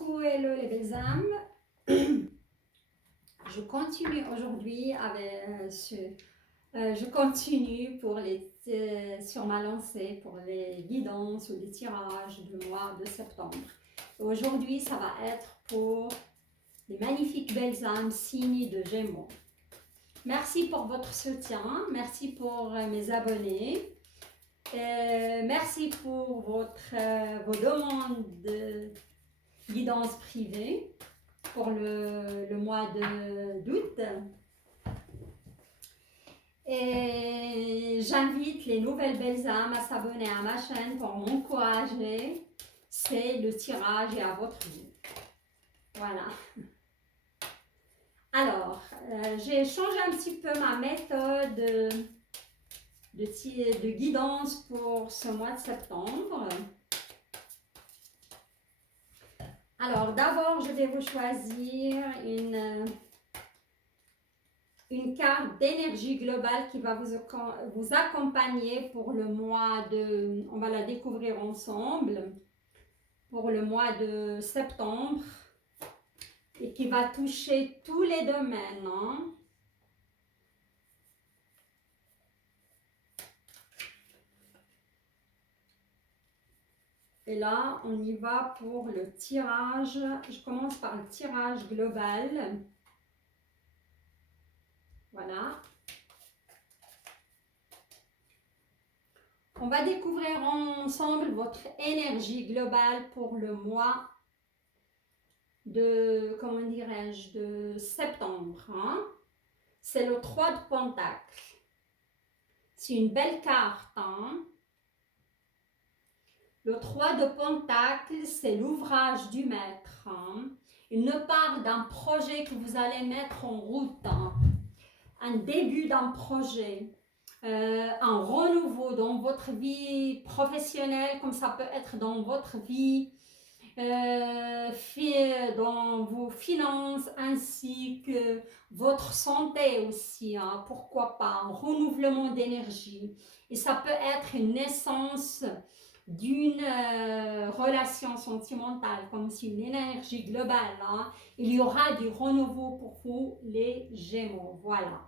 Coucou, hello les belles âmes. Je continue aujourd'hui avec je continue sur ma lancée pour les guidances ou les tirages du mois de septembre. Aujourd'hui, ça va être pour les magnifiques belles âmes signes de Gémeaux. Merci pour votre soutien, merci pour mes abonnés, merci pour vos demandes de guidance privée pour le mois d'août. Et j'invite les nouvelles belles âmes à s'abonner à ma chaîne pour m'encourager. C'est le tirage et à votre vie. Voilà. Alors, j'ai changé un petit peu ma méthode de guidance pour ce mois de septembre. Alors, d'abord, je vais vous choisir une carte d'énergie globale qui va vous accompagner pour le mois de... On va la découvrir ensemble pour le mois de septembre et qui va toucher tous les domaines. Hein. Et là, on y va pour le tirage. Je commence par le tirage global. Voilà. On va découvrir ensemble votre énergie globale pour le mois de, comment dirais-je, de septembre. Hein? C'est le 3 de Pentacle. C'est une belle carte. Hein? Le 3 de Pentacle, c'est l'ouvrage du maître. Hein? Il nous parle d'un projet que vous allez mettre en route. Hein? Un début d'un projet. Un renouveau dans votre vie professionnelle, comme ça peut être dans votre vie, dans vos finances, ainsi que votre santé aussi, hein, pourquoi pas, un renouvellement d'énergie. Et ça peut être une naissance d'une relation sentimentale, comme si une énergie globale. Hein. Il y aura du renouveau pour vous, les Gémeaux, voilà.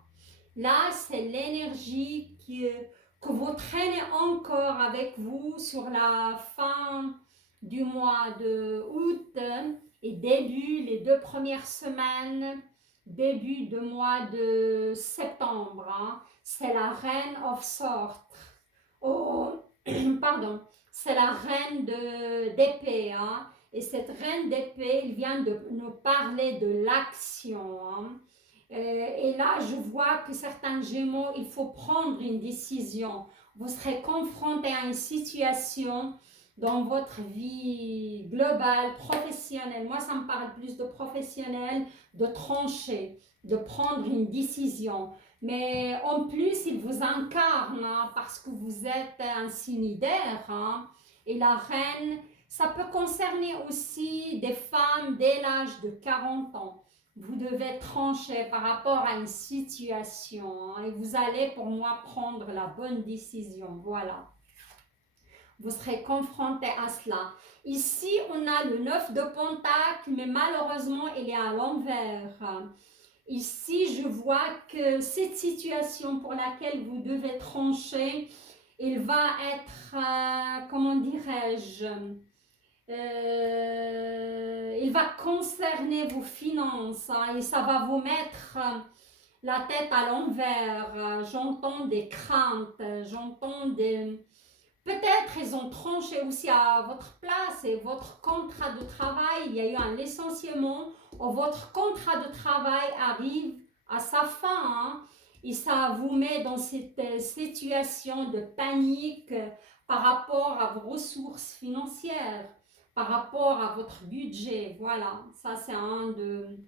Là, c'est l'énergie que vous traînez encore avec vous sur la fin du mois de août et les 2 premières semaines, début du mois de septembre. Hein. C'est la Reine of Swords. Oh, pardon. C'est la Reine d'épée. Hein. Et cette Reine d'épée, il vient de nous parler de l'action. Hein. Et là, je vois que certains Gémeaux, il faut prendre une décision. Vous serez confronté à une situation dans votre vie globale, professionnelle. Moi, ça me parle plus de professionnel, de trancher, de prendre une décision. Mais en plus, il vous incarne hein, parce que vous êtes un signe d'air. Hein, et la reine, ça peut concerner aussi des femmes dès l'âge de 40 ans. Vous devez trancher par rapport à une situation hein, et vous allez pour moi prendre la bonne décision. Voilà. Vous serez confronté à cela. Ici, on a le 9 de Pentacle, mais malheureusement, il est à l'envers. Ici, je vois que cette situation pour laquelle vous devez trancher, il va être, comment dirais-je, il va concerner vos finances hein, et ça va vous mettre la tête à l'envers. J'entends des craintes, j'entends des... Peut-être ils ont tranché aussi à votre place et votre contrat de travail, il y a eu un licenciement ou votre contrat de travail arrive à sa fin hein, et ça vous met dans cette situation de panique par rapport à vos ressources financières, par rapport à votre budget. Voilà, ça c'est un de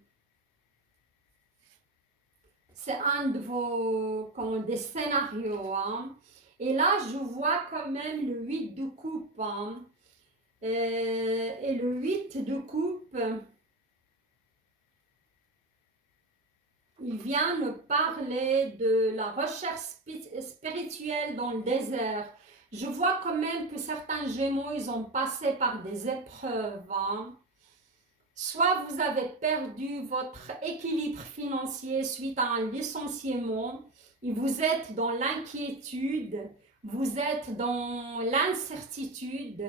vos des scénarios. Hein. Et là, je vois quand même le 8 de coupe. Hein. Et le 8 de coupe, il vient me parler de la recherche spirituelle dans le désert. Je vois quand même que certains Gémeaux, ils ont passé par des épreuves. Hein. Soit vous avez perdu votre équilibre financier suite à un licenciement et vous êtes dans l'inquiétude, vous êtes dans l'incertitude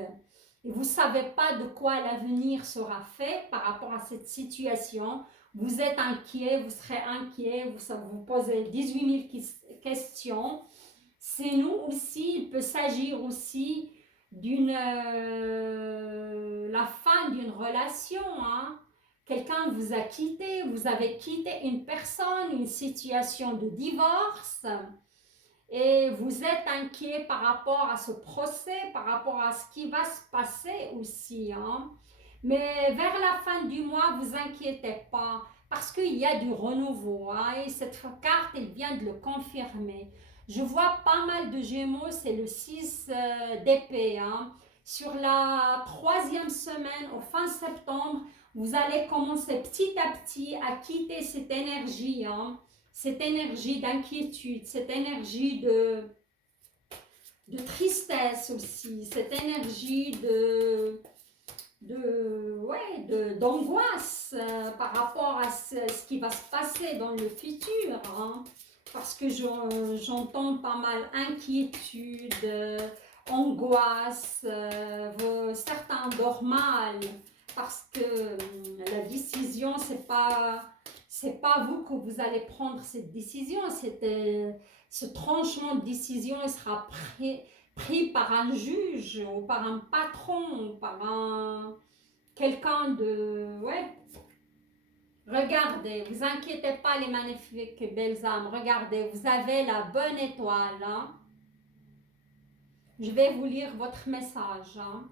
et vous ne savez pas de quoi l'avenir sera fait par rapport à cette situation. Vous êtes inquiet, vous serez inquiet, vous posez 18 000 questions. C'est nous aussi, il peut s'agir aussi la fin d'une relation, hein. Quelqu'un vous a quitté, vous avez quitté une personne, une situation de divorce et vous êtes inquiet par rapport à ce procès, par rapport à ce qui va se passer aussi, hein. Mais vers la fin du mois, vous inquiétez pas parce qu'il y a du renouveau, hein, et cette carte, elle vient de le confirmer. Je vois pas mal de Gémeaux, c'est le 6 d'épée, hein. Sur la 3e semaine, au fin septembre, vous allez commencer petit à petit à quitter cette énergie, hein, cette énergie d'inquiétude, cette énergie de tristesse aussi, cette énergie d'angoisse par rapport à ce qui va se passer dans le futur, hein, parce que j'entends pas mal inquiétude, angoisse, certains dorment mal parce que la décision c'est pas vous que vous allez prendre cette décision, ce tranchement de décision il sera pris par un juge ou par un patron, ou par quelqu'un de... Ouais. Regardez, vous inquiétez pas les magnifiques belles âmes. Regardez, vous avez la bonne étoile, hein. Je vais vous lire votre message, hein.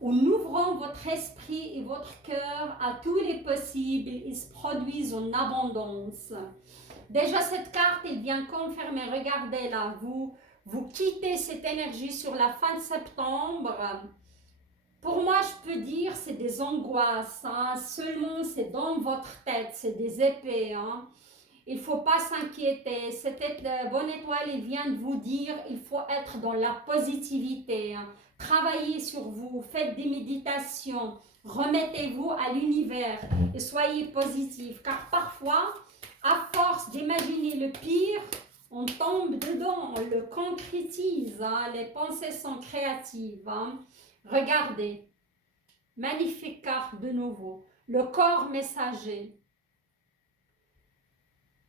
En ouvrant votre esprit et votre cœur à tous les possibles, ils se produisent en abondance. Déjà, cette carte, elle vient confirmer, regardez là, vous quittez cette énergie sur la fin de septembre. Pour moi, je peux dire c'est des angoisses, hein. Seulement c'est dans votre tête, c'est des épées, hein. Il ne faut pas s'inquiéter. Cette bonne étoile, il vient de vous dire il faut être dans la positivité, hein. Travaillez sur vous, faites des méditations, remettez-vous à l'univers et soyez positif. Car parfois, à force d'imaginer le pire, on tombe dedans, on le concrétise, hein. Les pensées sont créatives, hein. Regardez, magnifique carte de nouveau, le corps messager.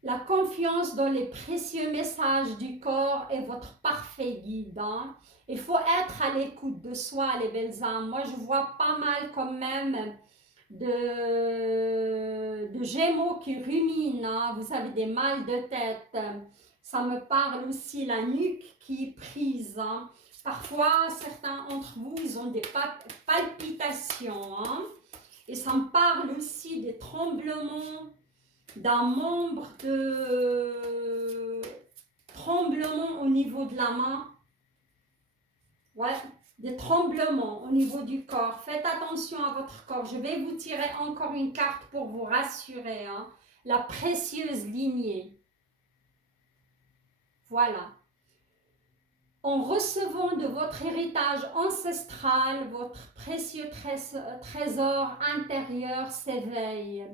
La confiance dans les précieux messages du corps est votre parfait guide, hein. Il faut être à l'écoute de soi, les belles âmes. Moi, je vois pas mal quand même de Gémeaux qui ruminent, hein. Vous avez des mal de tête. Ça me parle aussi la nuque qui est prise, hein. Parfois, certains d'entre vous, ils ont des palpitations, hein. Et ça me parle aussi des tremblements d'un membre de tremblement au niveau de la main. Ouais, des tremblements au niveau du corps. Faites attention à votre corps. Je vais vous tirer encore une carte pour vous rassurer, hein. La précieuse lignée. Voilà. En recevant de votre héritage ancestral, votre précieux trésor intérieur s'éveille.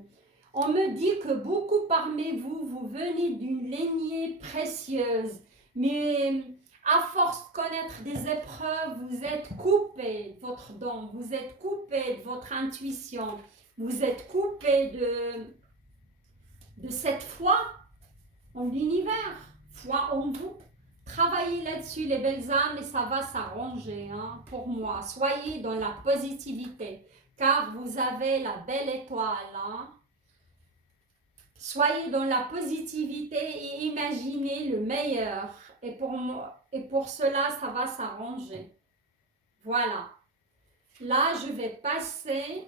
On me dit que beaucoup parmi vous, vous venez d'une lignée précieuse, mais à force de connaître des épreuves, vous êtes coupé de votre don, vous êtes coupé de votre intuition, vous êtes coupé de cette foi en l'univers, foi en vous. Travaillez là-dessus les belles âmes et ça va s'arranger, hein, pour moi. Soyez dans la positivité car vous avez la belle étoile, hein. Soyez dans la positivité et imaginez le meilleur. Et pour cela, ça va s'arranger. Voilà. Là, je vais passer.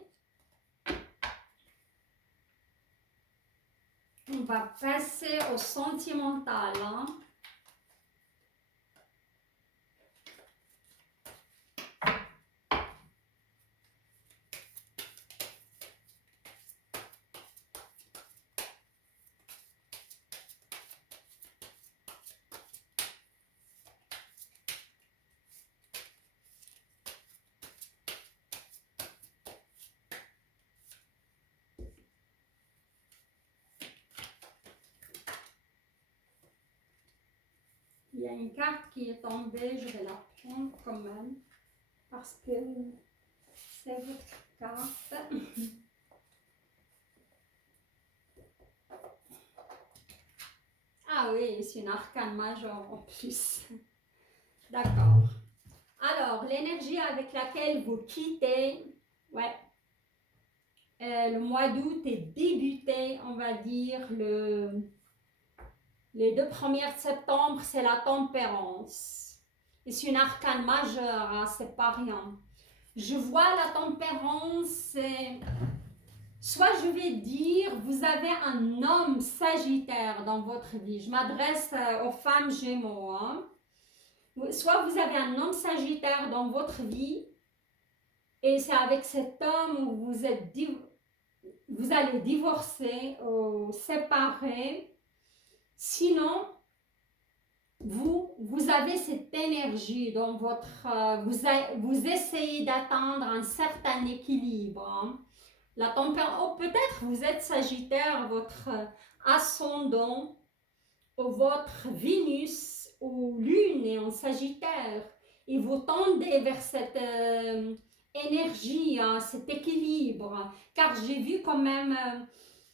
On va passer au sentimental, hein. y a une carte qui est tombée, je vais la prendre quand même, parce que c'est votre carte. Ah oui, c'est une arcane majeure en plus. D'accord. Alors, l'énergie avec laquelle vous quittez, ouais, le mois d'août est débuté, on va dire, les 2 premiers de septembre, c'est la tempérance. Et c'est une arcane majeure, hein, c'est pas rien. Je vois la tempérance, soit je vais dire, vous avez un homme sagittaire dans votre vie. Je m'adresse aux femmes gémeaux. Hein. Soit vous avez un homme sagittaire dans votre vie, et c'est avec cet homme où vous allez divorcer ou séparer. Sinon, vous avez cette énergie dans votre... vous essayez d'atteindre un certain équilibre. Hein. La tempérance, oh, peut-être vous êtes sagittaire, votre ascendant, ou votre Vénus ou Lune est en sagittaire. Et vous tendez vers cette énergie, hein, cet équilibre. Car j'ai vu quand même...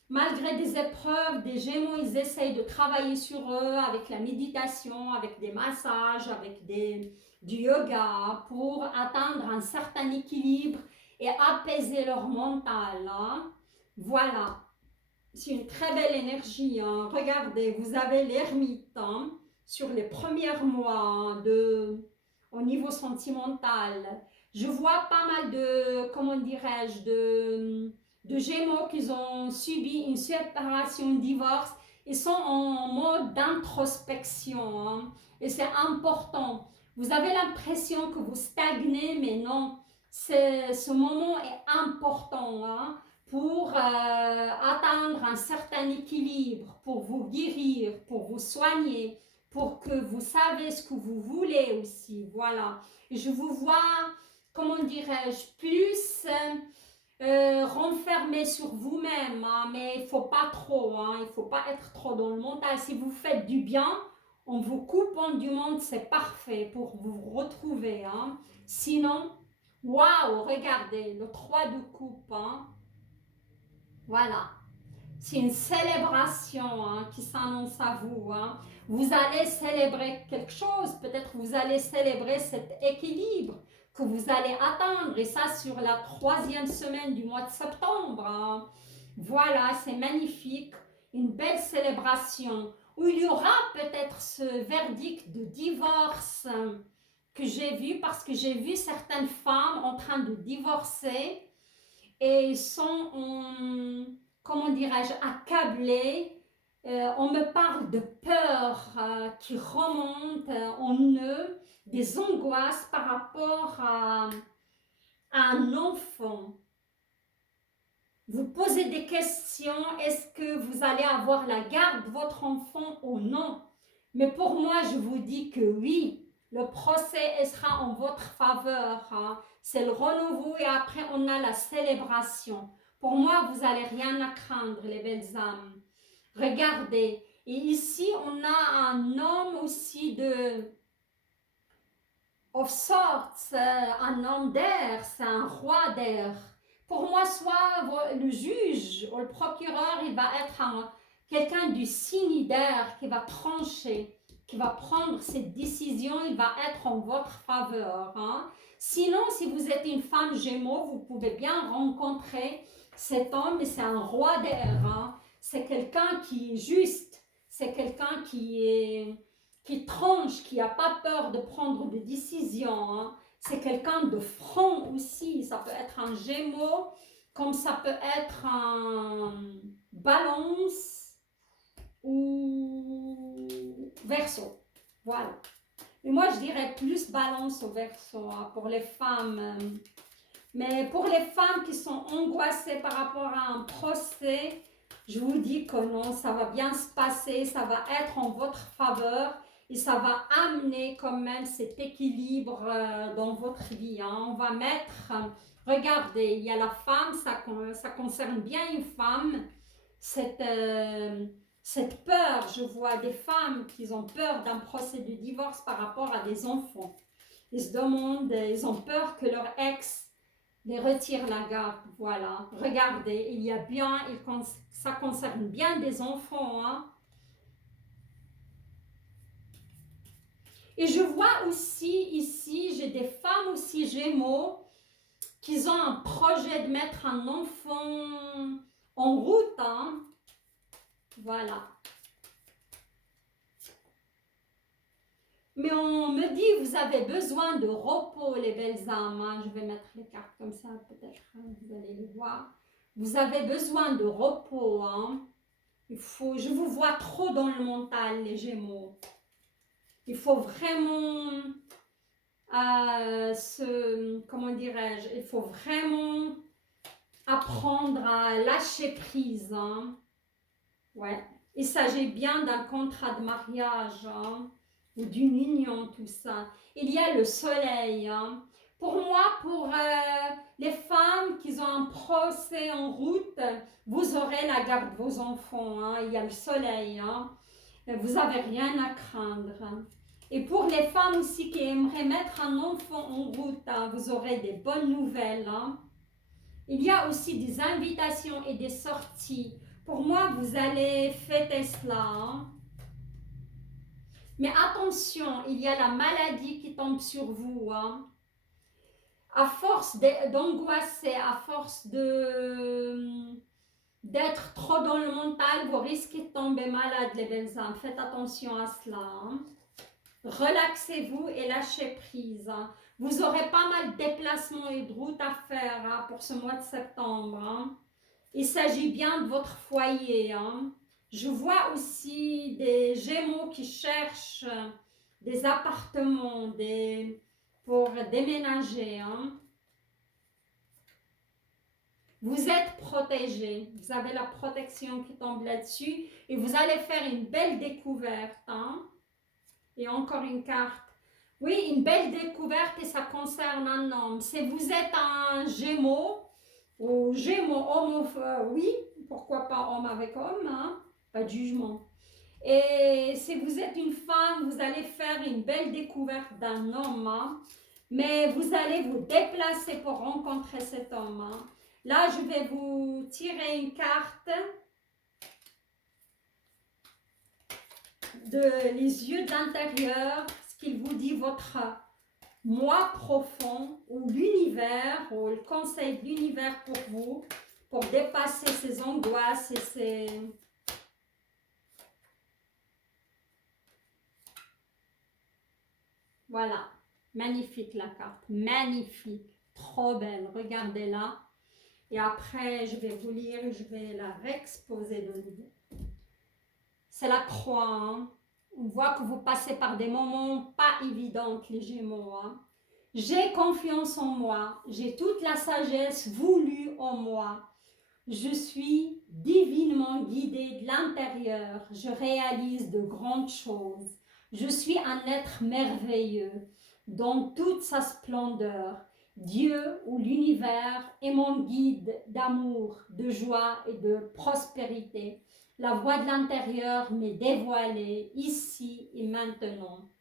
malgré des épreuves, des Gémeaux, ils essayent de travailler sur eux avec la méditation, avec des massages, avec du yoga pour atteindre un certain équilibre et apaiser leur mental. Hein. Voilà, c'est une très belle énergie. Hein. Regardez, vous avez l'ermite hein, sur les premiers mois au niveau sentimental. Je vois pas mal de, comment dirais-je, de Gémeaux qui ont subi une séparation, un divorce, ils sont en mode d'introspection. Hein, et c'est important. Vous avez l'impression que vous stagnez, mais non. Ce moment est important hein, pour atteindre un certain équilibre, pour vous guérir, pour vous soigner, pour que vous savez ce que vous voulez aussi. Voilà. Et je vous vois, comment dirais-je, plus... renfermer sur vous-même, hein, mais il ne faut pas trop, hein, il ne faut pas être trop dans le mental. Si vous faites du bien, en vous coupant du monde, c'est parfait pour vous retrouver. Hein. Sinon, waouh, regardez, le 3 de coupe, hein. Voilà. C'est une célébration hein, qui s'annonce à vous. Hein. Vous allez célébrer quelque chose, peut-être vous allez célébrer cet équilibre que vous allez atteindre, et ça sur la 3e semaine du mois de septembre. Hein. Voilà, c'est magnifique, une belle célébration, où il y aura peut-être ce verdict de divorce que j'ai vu, parce que j'ai vu certaines femmes en train de divorcer, et sont en comment dirais-je, accablés. On me parle de peur qui remonte en eux, des angoisses par rapport à un enfant. Vous posez des questions, est-ce que vous allez avoir la garde de votre enfant ou non? Mais pour moi, je vous dis que oui, le procès sera en votre faveur. Hein. C'est le renouveau et après on a la célébration. Pour moi, vous n'allez rien à craindre, les belles âmes. Regardez, et ici on a un homme aussi of sorts, un homme d'air, c'est un roi d'air. Pour moi, soit le juge ou le procureur, il va être quelqu'un du signe d'air qui va trancher, qui va prendre cette décision, il va être en votre faveur. Hein. Sinon, si vous êtes une femme Gémeaux, vous pouvez bien rencontrer cet homme, mais c'est un roi d'air. Hein. C'est quelqu'un qui est juste, c'est quelqu'un qui tranche, qui n'a pas peur de prendre des décisions. Hein. C'est quelqu'un de franc aussi. Ça peut être un Gémeaux, comme ça peut être un Balance ou Verseau. Voilà. Et moi, je dirais plus Balance ou Verseau hein, pour les femmes. Mais pour les femmes qui sont angoissées par rapport à un procès, je vous dis que non, ça va bien se passer, ça va être en votre faveur. Et ça va amener quand même cet équilibre dans votre vie. Hein. On va mettre, regardez, il y a la femme, ça concerne bien une femme. Cette peur, je vois des femmes qui ont peur d'un procès de divorce par rapport à des enfants. Ils se demandent, ils ont peur que leur ex les retire la garde. Voilà, regardez, il y a bien, ça concerne bien des enfants, hein. Et je vois aussi ici, j'ai des femmes aussi Gémeaux qui ont un projet de mettre un enfant en route, hein. Voilà. Mais on me dit, vous avez besoin de repos, les belles âmes, hein. Je vais mettre les cartes comme ça, peut-être, hein, vous allez les voir. Vous avez besoin de repos, hein. Je vous vois trop dans le mental, les Gémeaux. Il faut vraiment comment dirais-je, il faut vraiment apprendre à lâcher prise, hein. Ouais. Il s'agit bien d'un contrat de mariage, hein, ou d'une union, tout ça. Il y a le soleil, hein. Pour moi, pour les femmes qui ont un procès en route, vous aurez la garde de vos enfants, hein. Il y a le soleil, hein. Vous n'avez rien à craindre, hein. Et pour les femmes aussi qui aimeraient mettre un enfant en route, hein, vous aurez des bonnes nouvelles, hein. Il y a aussi des invitations et des sorties. Pour moi, vous allez fêter cela, hein. Mais attention, il y a la maladie qui tombe sur vous, hein. À force d'angoisser, à force d'être trop dans le mental, vous risquez de tomber malade, les belles âmes. Faites attention à cela, hein. Relaxez-vous et lâchez prise, hein. Vous aurez pas mal de déplacements et de routes à faire, hein, pour ce mois de septembre, hein. Il s'agit bien de votre foyer, hein. Je vois aussi des Gémeaux qui cherchent des appartements pour déménager, hein. Vous êtes protégés, vous avez la protection qui tombe là-dessus et vous allez faire une belle découverte, hein. Et encore une carte. Oui, une belle découverte et ça concerne un homme. Si vous êtes un Gémeaux, ou Gémeaux, homme, oui, pourquoi pas homme avec homme, hein, pas de jugement. Et si vous êtes une femme, vous allez faire une belle découverte d'un homme, hein, mais vous allez vous déplacer pour rencontrer cet homme, hein. Là, je vais vous tirer une carte les yeux de l'intérieur, ce qu'il vous dit, votre moi profond, ou l'univers, ou le conseil de l'univers pour vous, pour dépasser ces angoisses et ces... Voilà, magnifique la carte, magnifique, trop belle, regardez-la. Et après, je vais vous lire, je vais la réexposer de nouveau. C'est la croix, hein. On voit que vous passez par des moments pas évidents, les Gémeaux, hein. J'ai confiance en moi, j'ai toute la sagesse voulue en moi. Je suis divinement guidée de l'intérieur, je réalise de grandes choses. Je suis un être merveilleux dans toute sa splendeur. Dieu ou l'univers est mon guide d'amour, de joie et de prospérité. La voix de l'intérieur m'est dévoilée ici et maintenant.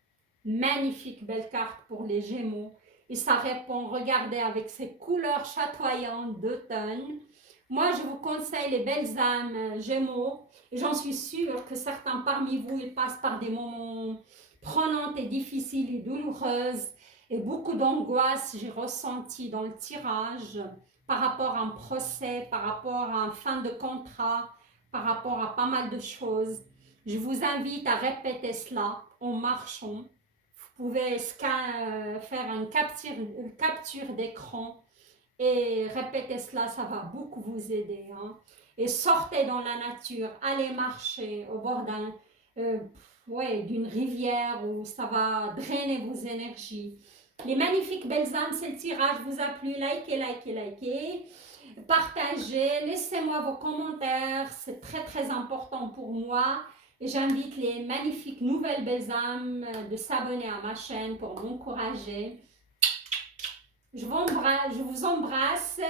Magnifique belle carte pour les Gémeaux. Et ça répond, regardez, avec ces couleurs chatoyantes d'automne. Moi, je vous conseille les belles âmes Gémeaux. Et j'en suis sûre que certains parmi vous, ils passent par des moments prenants et difficiles et douloureuses. Et beaucoup d'angoisse, j'ai ressenti dans le tirage par rapport à un procès, par rapport à une fin de contrat, par rapport à pas mal de choses. Je vous invite à répéter cela en marchant. Vous pouvez faire une capture d'écran et répéter cela, ça va beaucoup vous aider, hein. Et sortez dans la nature, allez marcher au bord d'une rivière où ça va drainer vos énergies. Les magnifiques belles âmes, c'est le tirage vous a plu, likez, likez, likez. Partagez, laissez-moi vos commentaires, c'est très très important pour moi. Et j'invite les magnifiques nouvelles belles âmes de s'abonner à ma chaîne pour m'encourager. Je vous embrasse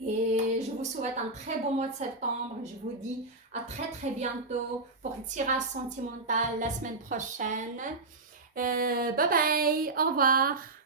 Et je vous souhaite un très beau mois de septembre. Je vous dis à très très bientôt pour le tirage sentimental la semaine prochaine. Bye bye, au revoir.